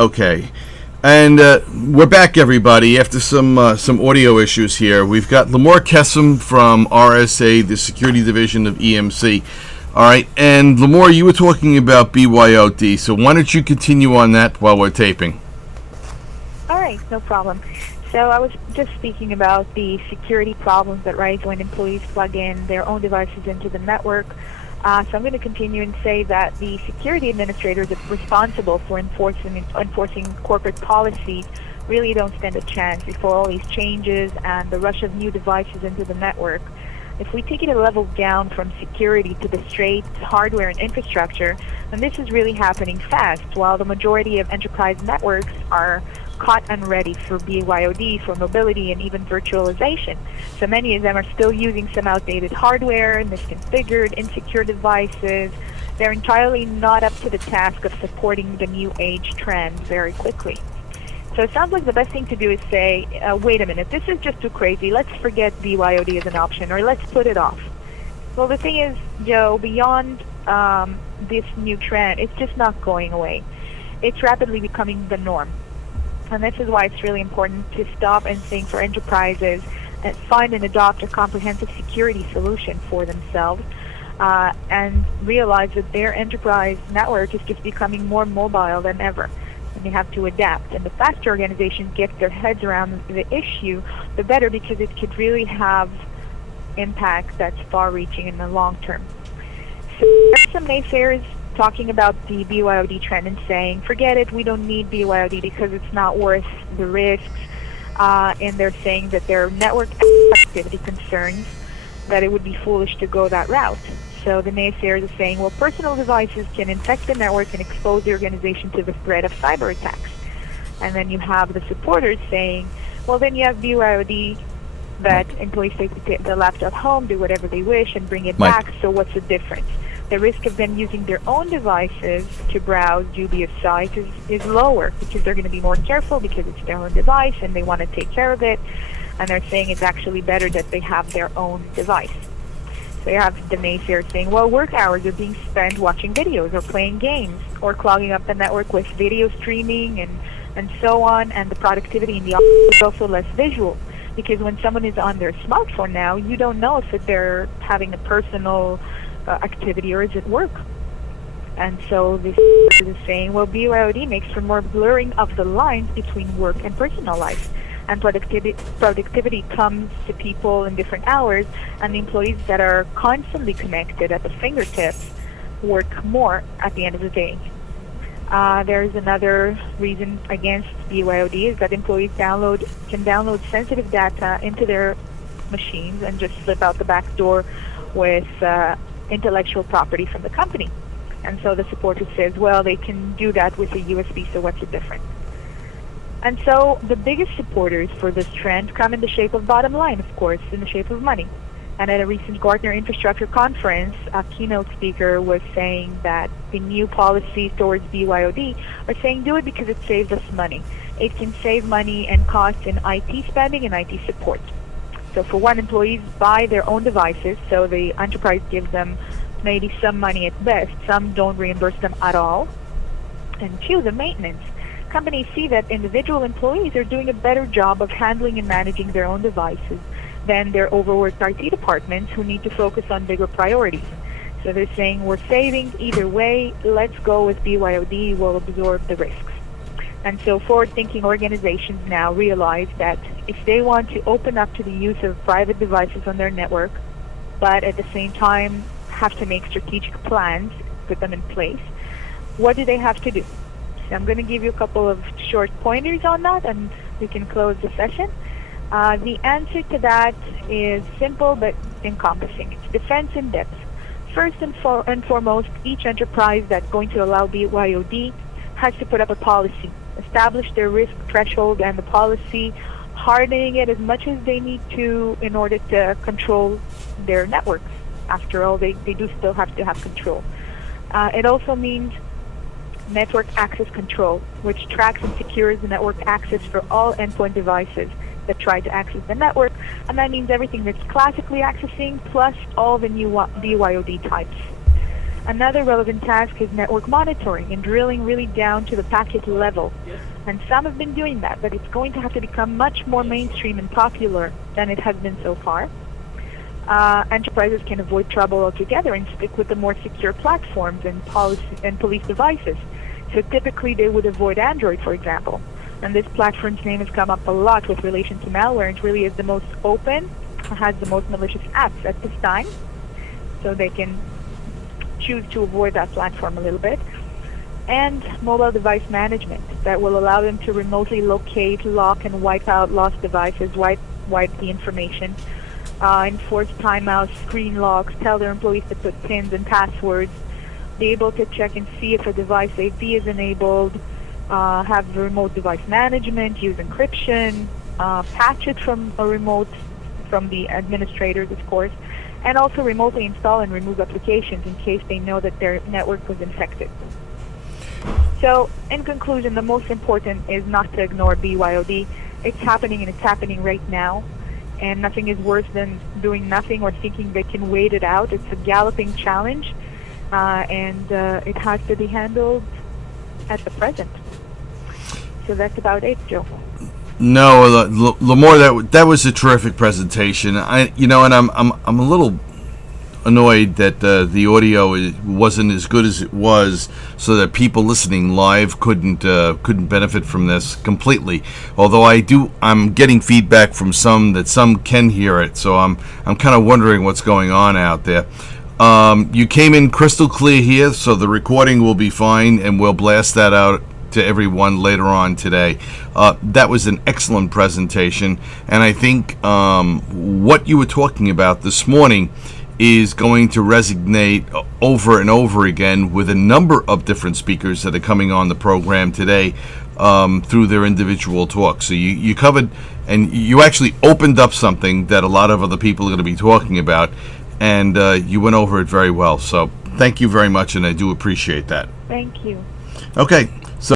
Okay. And we're back, everybody, after some audio issues here. We've got Limor Kissem from RSA, the Security Division of EMC. All right, and Limor, you were talking about BYOD, so why don't you continue on that while we're taping? All right, no problem. So I was just speaking about the security problems that rise when employees plug in their own devices into the network. So I'm going to continue and say that the security administrators responsible for enforcing corporate policies really don't stand a chance before all these changes and the rush of new devices into the network. If we take it a level down from security to the straight hardware and infrastructure, then this is really happening fast, while the majority of enterprise networks are caught unready for BYOD, for mobility, and even virtualization. So many of them are still using some outdated hardware, misconfigured, insecure devices. They're entirely not up to the task of supporting the new age trends very quickly. So it sounds like the best thing to do is say, wait a minute, this is just too crazy. Let's forget BYOD as an option, or let's put it off. Well, the thing is, Joe, beyond this new trend, it's just not going away. It's rapidly becoming the norm. And this is why it's really important to stop and think for enterprises and find and adopt a comprehensive security solution for themselves and realize that their enterprise network is just becoming more mobile than ever. And they have to adapt. And the faster organizations get their heads around the issue, the better, because it could really have impact that's far-reaching in the long term. So there are some naysayers talking about the BYOD trend and saying, forget it, we don't need BYOD because it's not worth the risks. And they're saying that their network activity concerns that it would be foolish to go that route. So the naysayers are saying, well, personal devices can infect the network and expose the organization to the threat of cyber attacks. And then you have the supporters saying, well, then you have BYOD, that employees take the laptop home, do whatever they wish, and bring it back, so what's the difference? The risk of them using their own devices to browse dubious sites is lower, because they're going to be more careful because it's their own device and they want to take care of it. And they're saying it's actually better that they have their own device. So you have the naysayers saying, well, work hours are being spent watching videos or playing games or clogging up the network with video streaming and so on, and the productivity in the office is also less visual. Because when someone is on their smartphone now, you don't know if they're having a personal activity or is it work. And so this is saying, well, BYOD makes for more blurring of the lines between work and personal life. And productivity comes to people in different hours, and the employees that are constantly connected at the fingertips work more at the end of the day. There's another reason against BYOD is that employees can download sensitive data into their machines and just slip out the back door with intellectual property from the company. And so the supporter says, well, they can do that with a USB, so what's the difference? And so the biggest supporters for this trend come in the shape of bottom line, of course, in the shape of money. And at a recent Gartner Infrastructure Conference, a keynote speaker was saying that the new policies towards BYOD are saying do it because it saves us money. It can save money and costs in IT spending and IT support. So for one, employees buy their own devices, so the enterprise gives them maybe some money at best. Some don't reimburse them at all. And two, the maintenance. Companies see that individual employees are doing a better job of handling and managing their own devices than their overworked IT departments who need to focus on bigger priorities. So they're saying, we're saving either way, let's go with BYOD, we'll absorb the risks. And so forward-thinking organizations now realize that if they want to open up to the use of private devices on their network, but at the same time have to make strategic plans, put them in place, what do they have to do? So I'm going to give you a couple of short pointers on that, and we can close the session. The answer to that is simple but encompassing. It's defense in depth. First and foremost, each enterprise that's going to allow BYOD has to put up a policy, establish their risk threshold and the policy, hardening it as much as they need to in order to control their networks. After all, they do still have to have control. It also means network access control, which tracks and secures the network access for all endpoint devices that try to access the network, and that means everything that's classically accessing plus all the new BYOD types. Another relevant task is network monitoring and drilling really down to the packet level. And some have been doing that, but it's going to have to become much more mainstream and popular than it has been so far. Enterprises can avoid trouble altogether and stick with the more secure platforms and police devices. So typically they would avoid Android, for example. And this platform's name has come up a lot with relation to malware. It really is the most open, has the most malicious apps at this time. So they can choose to avoid that platform a little bit. And mobile device management that will allow them to remotely locate, lock, and wipe out lost devices, wipe the information, enforce timeouts, screen locks, tell their employees to put pins and passwords, be able to check and see if a device AV is enabled, have remote device management, use encryption, patch it from a remote, from the administrators, of course, and also remotely install and remove applications in case they know that their network was infected. So, in conclusion, the most important is not to ignore BYOD. It's happening, and it's happening right now. And nothing is worse than doing nothing or thinking they can wait it out. It's a galloping challenge, and it has to be handled at the present. So that's about it, Joe. No, Limor, that was a terrific presentation. And I'm a little annoyed that the audio wasn't as good as it was, so that people listening live couldn't benefit from this completely. Although I'm getting feedback from some that some can hear it, so I'm kind of wondering what's going on out there. You came in crystal clear here, so the recording will be fine, and we'll blast that out to everyone later on today. That was an excellent presentation, and I think what you were talking about this morning is going to resonate over and over again with a number of different speakers that are coming on the program today through their individual talks. So you covered, and you actually opened up something that a lot of other people are going to be talking about, and you went over it very well. So thank you very much, and I do appreciate that. Thank you. Okay,